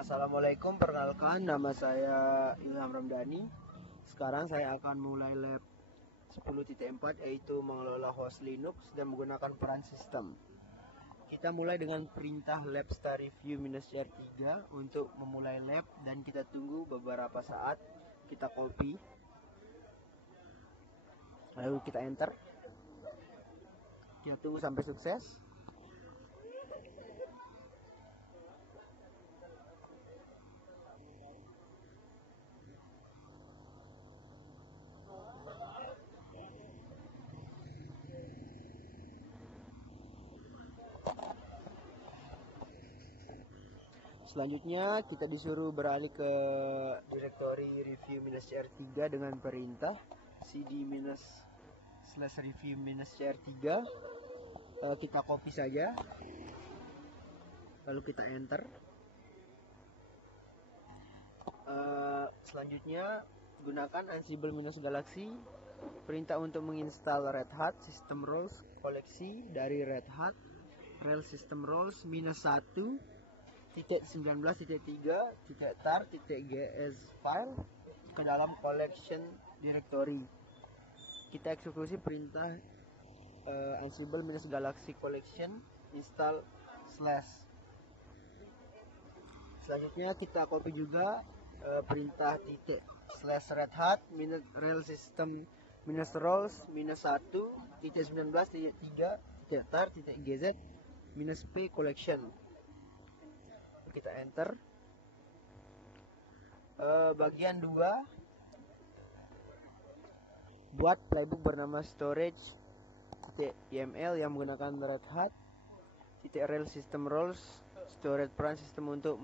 Assalamualaikum, perkenalkan nama saya Ilham Ramdhani. Sekarang saya akan mulai lab 10.4 yaitu mengelola host Linux dan menggunakan peran sistem. Kita mulai dengan perintah lab start review -r3 untuk memulai lab dan kita tunggu beberapa saat. Kita copy, lalu kita enter. Kita tunggu sampai sukses. Selanjutnya kita disuruh beralih ke direktori review -r3 dengan perintah cd /review -r3. Kita copy saja, lalu kita enter. Selanjutnya gunakan Ansible -Galaxy, perintah untuk menginstal Red Hat System Roles koleksi dari Red Hat Rel System Roles -1.19.3.tar.gs file ke dalam collection directory. Kita eksekusi perintah Ansible -Galaxy collection install /. Selanjutnya kita copy juga perintah /Red Hat Rel System -roles -1.19.3.tar.gz -p collection. Kita enter. Bagian 2, buat playbook bernama storage.yml yang menggunakan Red Hat Rel System Roles storage peran sistem untuk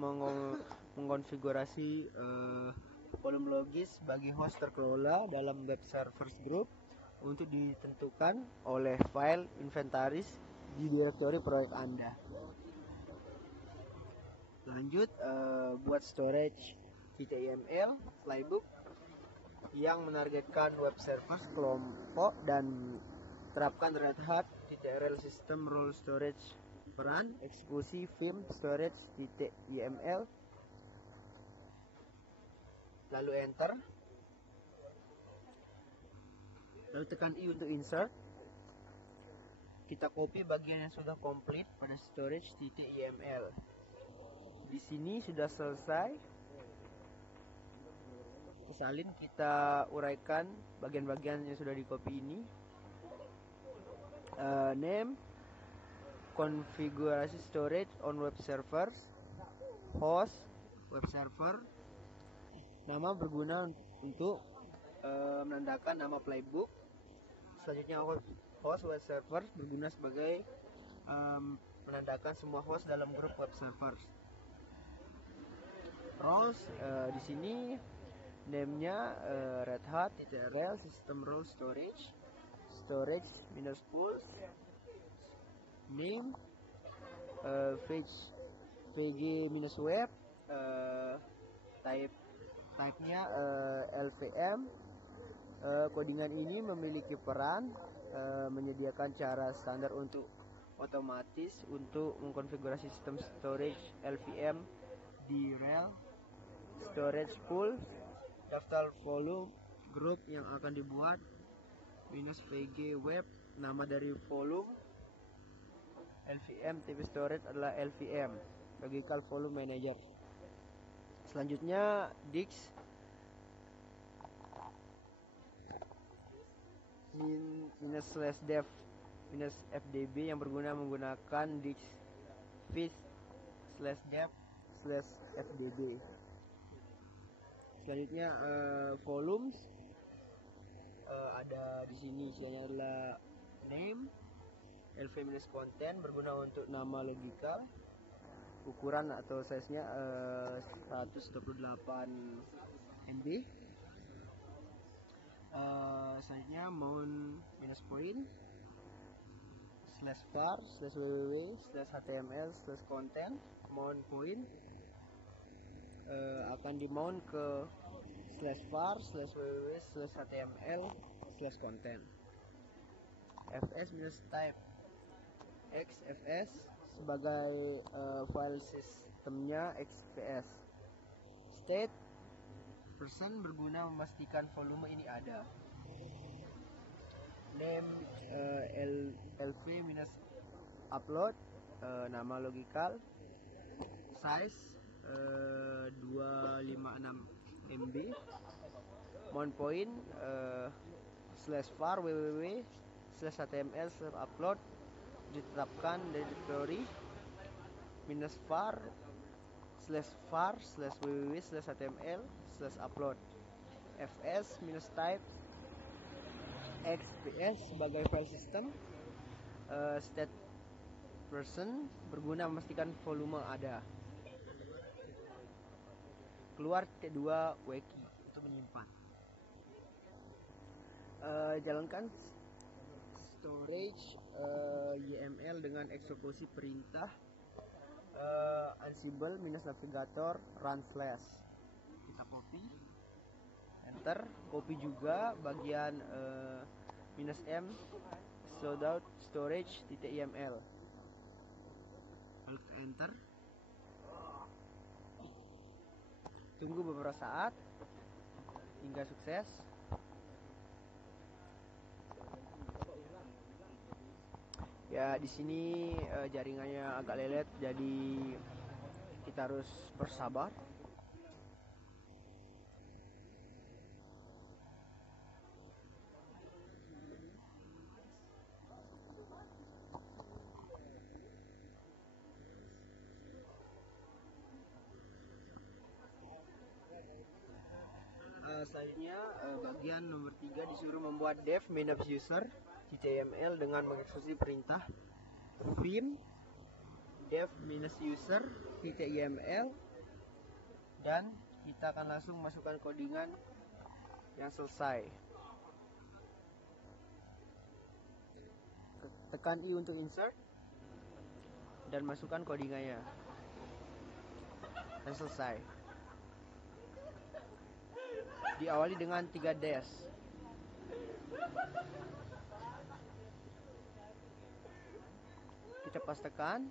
mengkonfigurasi volume logis bagi host terkelola dalam web servers group untuk ditentukan oleh file inventaris di direktori proyek Anda. Lanjut, buat storage.yml playbook yang menargetkan web servers kelompok dan terapkan Red Hat Rel System Role Storage peran eksekusi vim storage.yml, lalu enter, lalu tekan I untuk insert. Kita copy bagian yang sudah komplit pada storage.yml. Di sini sudah selesai. Salin kita uraikan bagian-bagian yang sudah di copy ini. Name, konfigurasi storage on web servers, host web server. Nama berguna untuk menandakan nama playbook. Selanjutnya host web server berguna sebagai menandakan semua host dalam grup web servers. Roles di sini name-nya Red Hat Rel System Role Storage -pools, name vg-web, type-nya LVM. Codingan ini memiliki peran menyediakan cara standar untuk otomatis untuk mengkonfigurasi sistem storage LVM di rel storage pool. Daftar volume group yang akan dibuat -vg-web, nama dari volume LVM, tipe storage adalah LVM, logical volume manager. Selanjutnya dix -/dev -fdb yang berguna menggunakan dix /dev/fdb. Selanjutnya volumes ada di sini, isinya adalah name, lv-content berguna untuk nama logikal, ukuran atau size-nya 128 MB. Selanjutnya mount -point /var /www/html/content mount point akan dimount ke /var /www/html/content. fs-type xfs sebagai file sistemnya xps. State person berguna memastikan volume ini ada. Name lv minus upload, nama logical, size 256 MB, mount point /var www/html upload ditetapkan directory -var www/html/upload fs -type xps sebagai file system. State person berguna memastikan volume ada. Keluar kedua wiki untuk menyimpan. Jalankan storage YML dengan eksekusi perintah Ansible -navigator run / kita copy, enter, copy juga bagian -m storage.yml, lalu enter, tunggu beberapa saat hingga sukses. Ya, di sini jaringannya agak lelet, jadi kita harus bersabar. Selanjutnya bagian nomor 3 disuruh membuat dev user .yml dengan mengeksekusi perintah vim dev user .yml, dan kita akan langsung masukkan codingan yang selesai. Tekan I untuk insert dan masukkan codingannya dan selesai. Diawali dengan 3 dash. Kita pastekan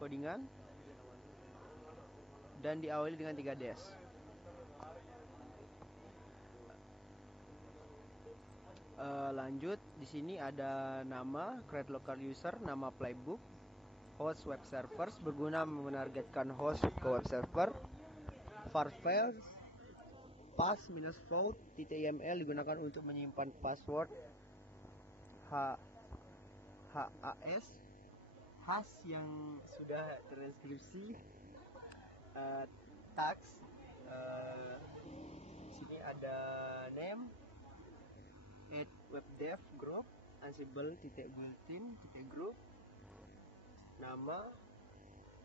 codingan dan diawali dengan 3 dash. Lanjut, di sini ada nama create local user, nama playbook, host web servers berguna menargetkan host ke web server, var files pass -float .yml digunakan untuk menyimpan password hash yang sudah terinkripsi, tags, sini ada name @webdev group ansible.builtin.group, nama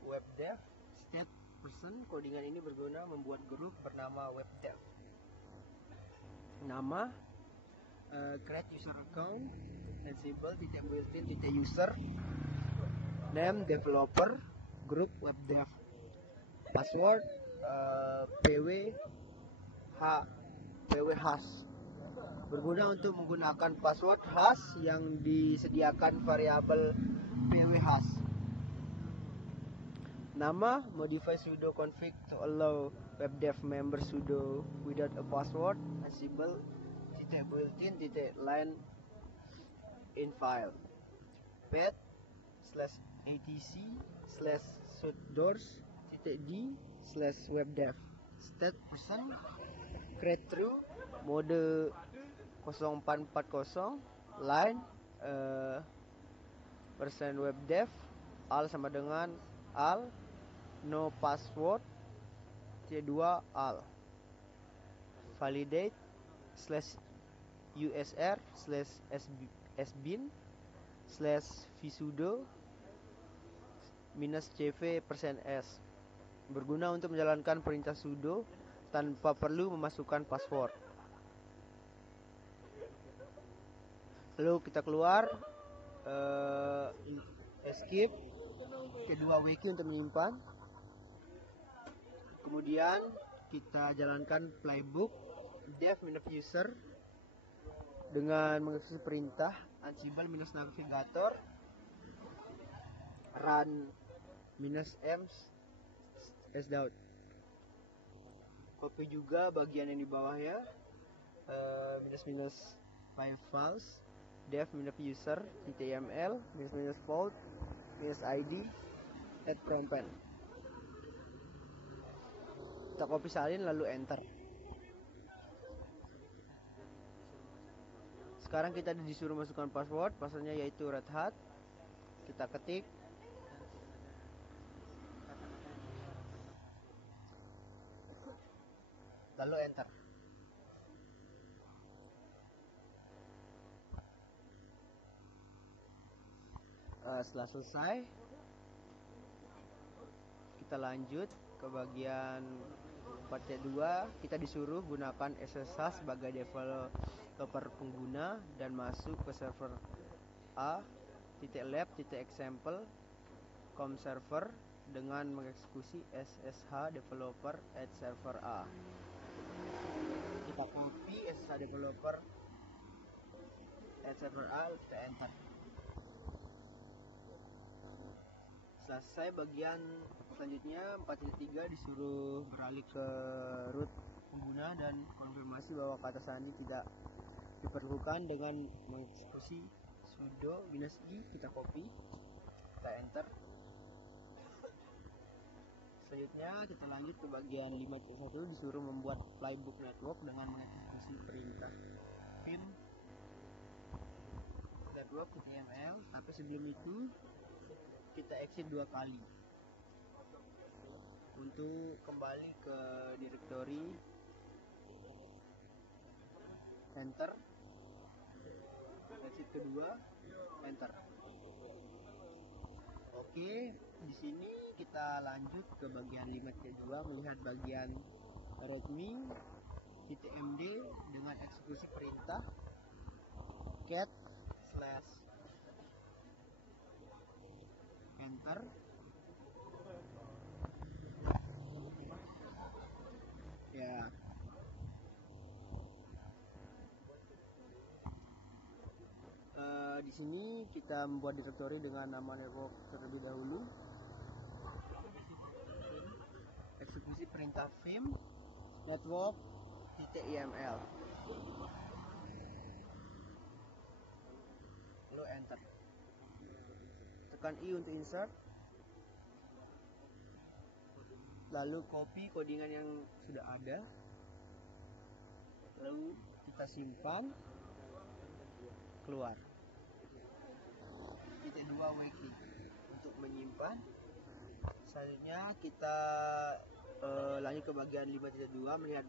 webdev, state person, codingan ini berguna membuat grup bernama webdev, nama create user account ansible.builtin.user, name developer, group webdev, password pw hash, berguna untuk menggunakan password hash yang disediakan variabel pw hash. Nama modify sudo config to allow webdev member sudo without a password ansible.builtin.line in file, path /etc/sudoers.d/webdev, state person create true, mode 0440, line persen webdev, al sama dengan al, no password C2 al, validate /usr/sbin/vsudo -cv%s, berguna untuk menjalankan perintah sudo tanpa perlu memasukkan password. Lalu kita keluar, escape kedua wiki untuk menyimpan. Kemudian kita jalankan playbook dev -user dengan mengeksekusi perintah ansible -navigator run -m sdout, copy juga bagian yang di bawah ya, minus file files, dev minus user html minus fault minus id add prompt. Kita copy salin lalu enter. Sekarang kita disuruh masukkan passwordnya yaitu Red Hat. Kita ketik. Lalu enter. Setelah selesai, kita lanjut ke bagian part 2. Kita disuruh gunakan SSH sebagai developer pengguna dan masuk ke server a.lab.example com server dengan mengeksekusi SSH developer at server A. Kita copy SSH developer at server A, kita enter. Selesai bagian selanjutnya 4.3 disuruh beralih ke root pengguna dan konfirmasi bahwa kata sandi tidak diperlukan dengan mengeksekusi sudo -i. Kita copy, kita enter. Selanjutnya kita lanjut ke bagian 5.1 disuruh membuat playbook network dengan mengeksekusi perintah vim network html. Tapi sebelum itu kita exit 2 kali untuk kembali ke directory, enter. Exit kedua, enter. Oke, di sini kita lanjut ke bagian 5.2 melihat bagian readme.md dengan eksekusi perintah cat / enter. Ya. Di sini kita membuat directory dengan nama network terlebih dahulu. Eksekusi perintah vim network.iml. Lalu enter. Tekan I untuk insert. Lalu copy codingan yang sudah ada. Lalu kita simpan. Keluar. Titik 2 wiki untuk menyimpan. Selanjutnya kita lanjut ke bagian 5.2 melihat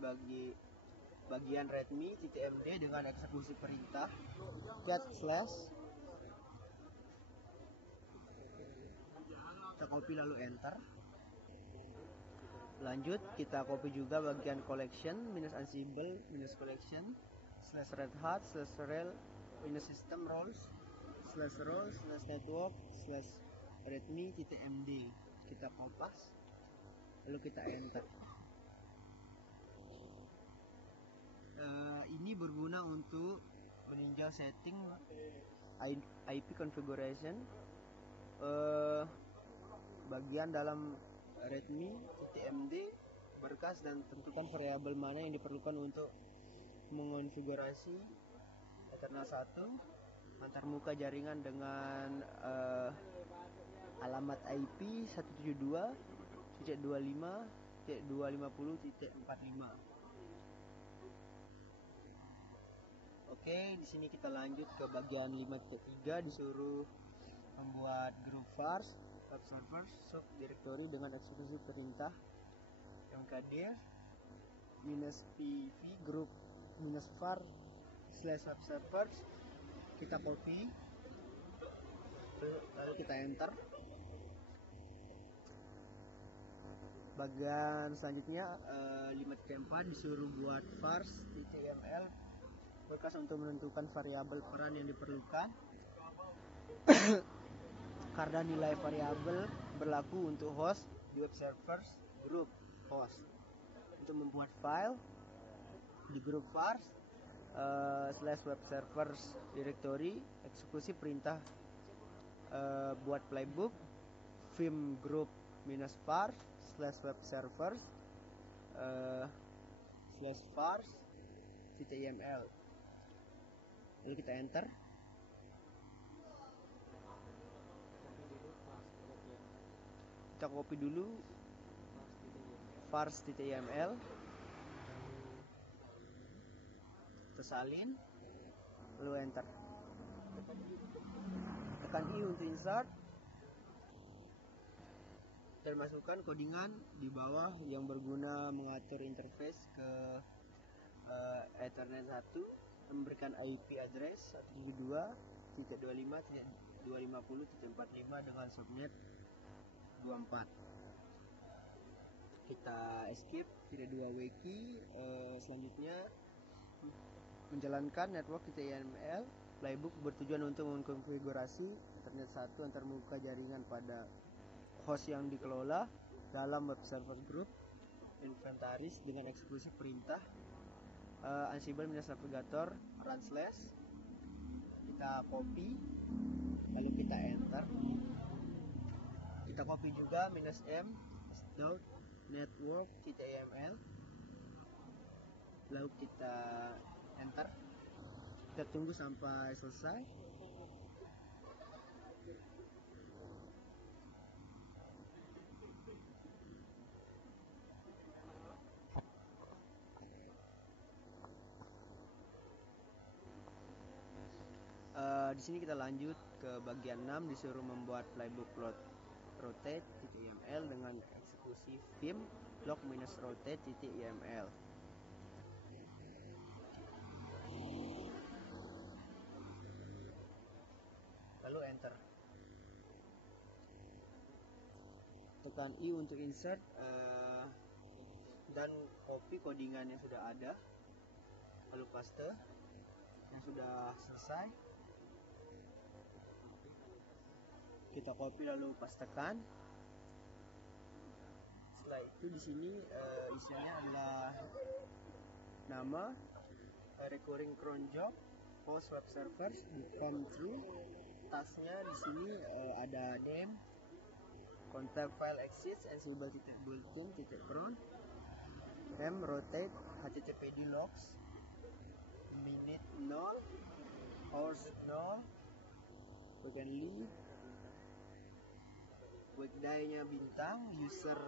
bagian readme.md dengan eksekusi perintah cat / kita copy lalu enter. Lanjut kita copy juga bagian collection -ansible -collection /red hat /rel -system roles /network /readme.md. Kita kopas lalu kita enter. Ini berguna untuk meninjau setting IP configuration bagian dalam readme.md, berkas dan tentukan variabel mana yang diperlukan untuk mengonfigurasi Ethernet 1 antarmuka jaringan dengan alamat IP 172.25.250.45. Oke, di sini kita lanjut ke bagian 5.3 disuruh membuat group vars web server sub directory dengan eksekusi perintah mkdir -pv group -var /web servers. Kita copy lalu kita enter. Bagian selanjutnya 5.4 disuruh buat vars.yml berkas untuk menentukan variabel peran yang diperlukan karena nilai variabel berlaku untuk host di web servers group host. Untuk membuat file di group vars /web servers directory, eksekusi perintah buat playbook vim group -var /web servers /vars.yml, lalu kita enter. Kita copy dulu vars.yml, kita salin, lalu enter. Tekan I untuk insert dan masukkan codingan di bawah yang berguna mengatur interface ke Ethernet 1, memberikan IP address 172.25.250.45 dengan subnet 24. Kita escape, tidak 2 wiki. Selanjutnya menjalankan network TTYML playbook bertujuan untuk mengkonfigurasi Ethernet 1 antarmuka jaringan pada host yang dikelola dalam web server group inventaris dengan eksekusi perintah Ansible -navigator run /. Kita copy, lalu kita enter. Kita copy juga -m network.yml, lalu kita enter. Kita tunggu sampai selesai. Di sini kita lanjut ke bagian 6, disuruh membuat playbook rotate.yml dengan eksekusi vim log -rotate.yml. Lalu enter. Tekan I untuk insert dan copy codingan yang sudah ada, lalu paste yang sudah selesai. Kita copy lalu pastekan. Setelah itu di sini isinya adalah nama, recurring cron job, host web servers, become true. Tasnya di sini ada name, config file exists, ansible.bulletin.cron, rem, rotate, httpd logs, minute 0, hours 0, weekendly, weekday-nya bintang, user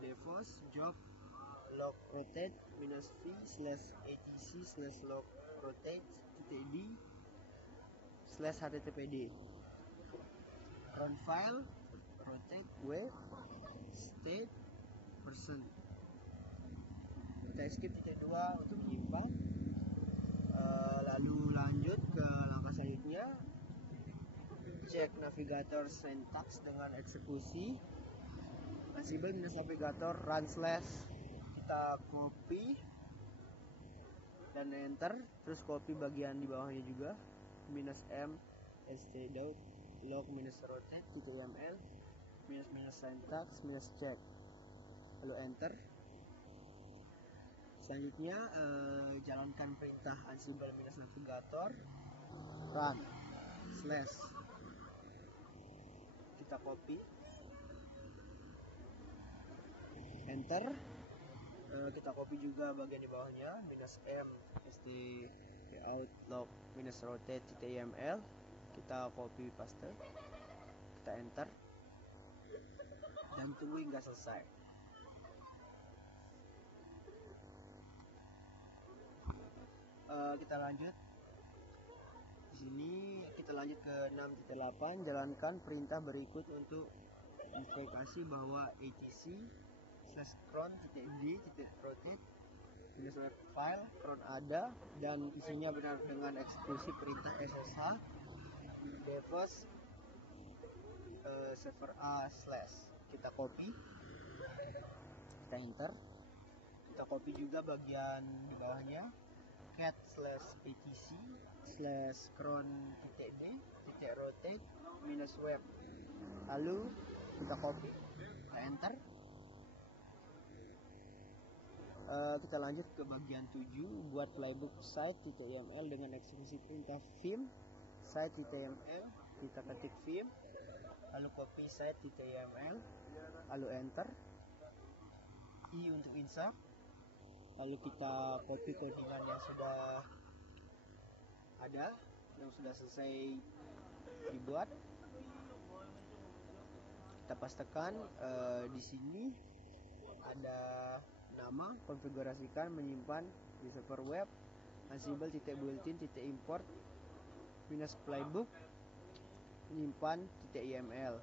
devos, job log rotate -v/atc/log rotate.td/httpd, run file, rotate web, state, person. Kita skip titik 2 untuk menyimpan. Lalu lanjut ke langkah selanjutnya, cek navigator syntax dengan eksekusi Ansible -navigator run /. Kita copy dan enter, terus copy bagian di bawahnya juga, -m st.log -rotate.yml -syntax -check, lalu enter. Selanjutnya jalankan perintah Ansible -navigator run /. Kita copy, enter. Kita copy juga bagian di bawahnya, -m st.out log -rotate.yml. Kita copy paste, kita enter dan tunggu hingga selesai. Kita lanjut. Di sini kita lanjut ke 6.8, jalankan perintah berikut untuk verifikasi bahwa atc/cron.d.rotate file cron ada dan isinya benar dengan eksekusi perintah ssh devos server a/. Kita copy, kita enter. Kita copy juga bagian di bawahnya, cat/atc/cron.d.rotate-web, lalu kita copy, kita enter. Kita lanjut ke bagian 7, buat playbook site.yml dengan eksekusi perintah vim site.yml. Kita ketik vim, lalu copy site.yml, lalu enter. I untuk insert, lalu kita copy codingan yang sudah ada, yang sudah selesai dibuat. Kita pastekan di sini ada nama, konfigurasikan, menyimpan di server web, Ansible .built-in .import minus playbook, menyimpan .iml.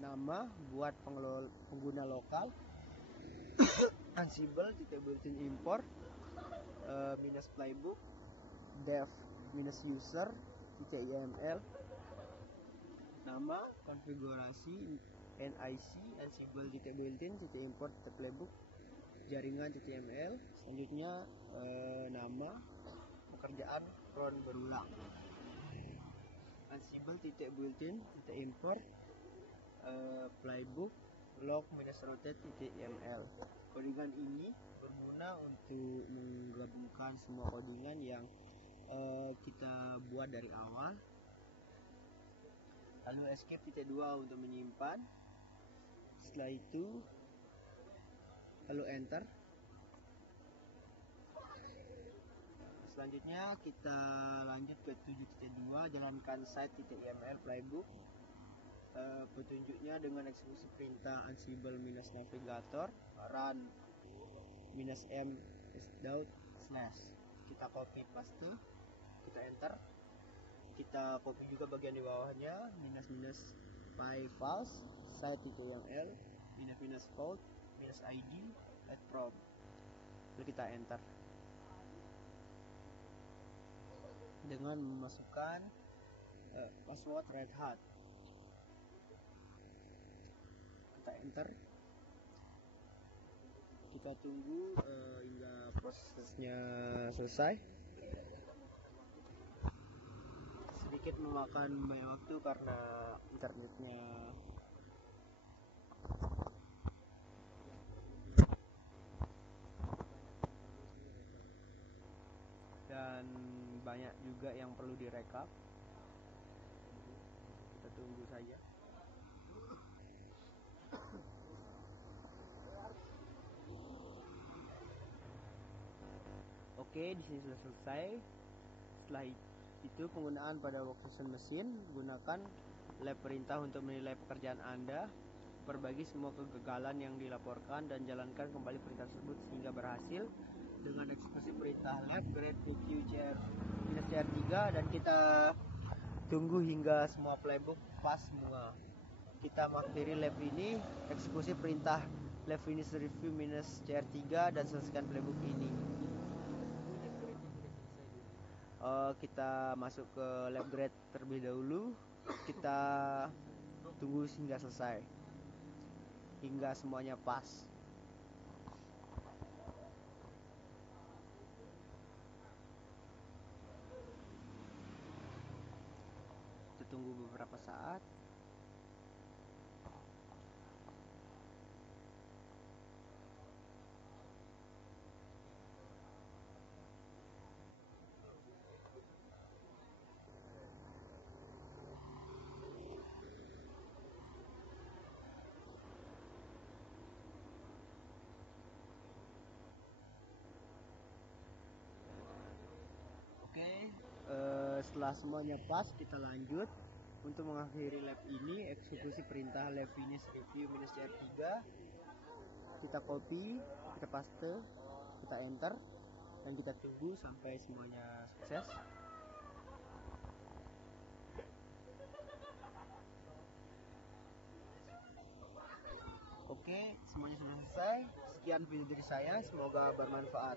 Nama buat pengguna lokal, Ansible .built-in import minus playbook, dev minus user .iml. Nama, konfigurasi, NIC, Ansible .built-in .import playbook, jaringan .ml. Selanjutnya nama, pekerjaan run berulang, Ansible .built-in .import playbook log minus rotate .ml. Codingan ini berguna untuk menggabungkan semua codingan yang kita buat dari awal. Lalu escape .2 untuk menyimpan. Setelah itu lalu enter. Selanjutnya kita lanjut ke 7.2, jalankan site.yml playbook. Petunjuknya dengan eksekusi perintah ansible minus navigator run minus m slash. Kita copy paste, kita enter. Kita copy juga bagian di bawahnya, minus py files site.yml minus code minus id at prompt. Lalu kita enter dengan memasukkan password Red Hat. Kita enter. Kita tunggu hingga prosesnya selesai. Sedikit memakan banyak waktu karena internetnya dan banyak juga yang perlu direkap. Kita tunggu saja. Oke, di sini sudah selesai. Setelah itu penggunaan pada workstation mesin, gunakan lab perintah untuk menilai pekerjaan Anda, perbagi semua kegagalan yang dilaporkan dan jalankan kembali perintah tersebut sehingga berhasil dengan eksekusi perintah lab grade -cr3 dan kita tunggu hingga semua playbook pas semua. Kita mengakhiri lab ini, eksekusi perintah lab finish review -cr3 dan selesaikan playbook ini. Kita masuk ke lab grade terlebih dahulu. Kita tunggu hingga selesai, hingga semuanya pas. Kita tunggu beberapa saat. Oke, setelah semuanya pas, kita lanjut untuk mengakhiri lab ini. Eksekusi perintah lab finish review -cr3. Kita copy, kita paste, kita enter, dan kita tunggu sampai semuanya sukses. Oke, semuanya sudah selesai. Sekian video dari saya, semoga bermanfaat.